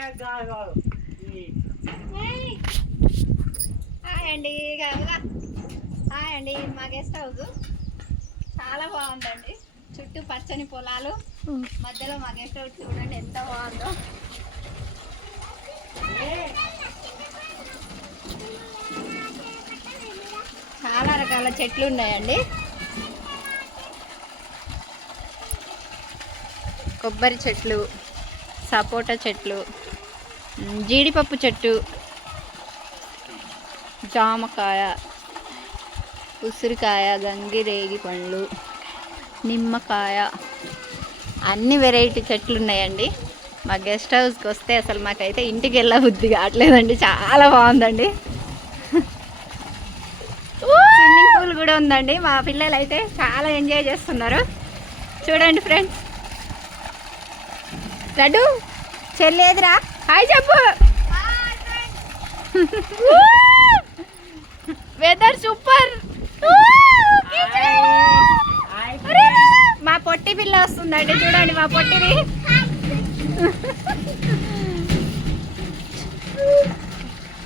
Hi అండి, hi అండి. మా గెస్ట్ హౌస్ చాలా బాగుందండి. చుట్టూ పచ్చని పొలాలు, మధ్యలో మా గెస్ట్ హౌస్ చూడండి ఎంత బాగుందో. చాలా రకాల చెట్లు ఉన్నాయండి. కొబ్బరి చెట్లు, సపోటా చెట్లు, జీడిపప్పు చెట్టు, జామకాయ, ఉసిరికాయ, గంగిరేగి పండ్లు, నిమ్మకాయ, అన్ని వెరైటీ చెట్లు ఉన్నాయండి. మా గెస్ట్ హౌస్కి వస్తే అసలు మాకైతే ఇంటికి వెళ్ళ బుద్ధి కావట్లేదండి. చాలా బాగుందండి. స్విమ్మింగ్ పూల్ కూడా ఉందండి. మా పిల్లలు అయితే చాలా ఎంజాయ్ చేస్తున్నారు. చూడండి ఫ్రెండ్స్. లడ్డు చెల్లేదురా, హాయ్ చెప్పు. Weather super. మా పొట్టి పిల్ల వస్తుందండి. చూడండి మా పొట్టిది.